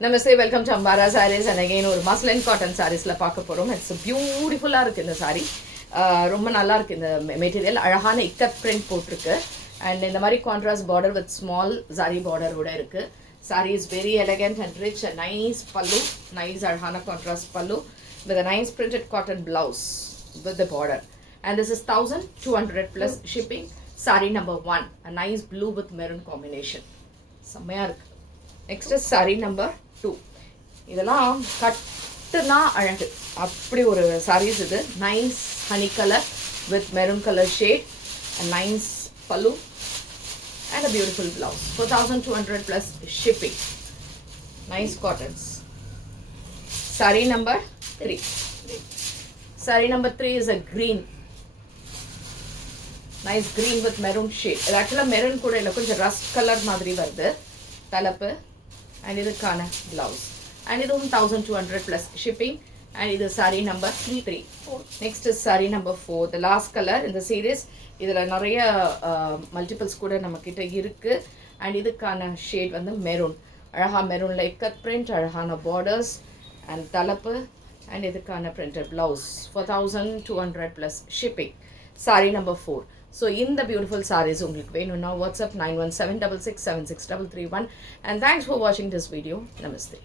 Namaste, welcome to Ambara Sarees and again ஒரு muslin cotton sareesல பார்க்க போறோம். It's beautiful-ஆ இருக்கு இந்த saree. ரொம்ப நல்லா இருக்கு இந்த மெட்டீரியல். அழகான இக்கட் print போட்டிருக்கு. And இந்த மாதிரி contrast border with small zari border ஓட இருக்கு. Saree is very elegant and rich and nice pallu. Nice அழகான contrast pallu with a nice printed cotton blouse with the border. And this is 1200 plus shipping. Saree number 1. A nice blue with maroon combination. செம்மையா இருக்கு. Next is saree number 2. இதெல்லாம் கட்டுனா அழகு அப்படி ஒரு sarees இது. Nice honey color with maroon color shade and nice pallu and a beautiful blouse. 4200 plus shipping. Nice cottons. Saree number 3. Saree number 3 is a green. Nice green with maroon shade. இது actually maroon கூட இல்ல கொஞ்சம் rust color மாதிரி வருது. தலைப்பு and இதுக்கான blouse. And இதுவும் 1200 plus shipping. And இது saree number 3. Next is saree number 4. The last color in the series. இதுல நிறைய multiples கூட நம்ம கிட்ட இருக்கு. And இதுக்கான shade வந்து maroon. அழகா maroonல இக்கட் print, அழகான borders and தலைப்பு and இதுக்கான printed blouse. 4200 plus shipping. Saree number 4. So in the beautiful sarees உங்களுக்கு வேணும்னா WhatsApp 9176676331 and thanks for watching this video. Namaste.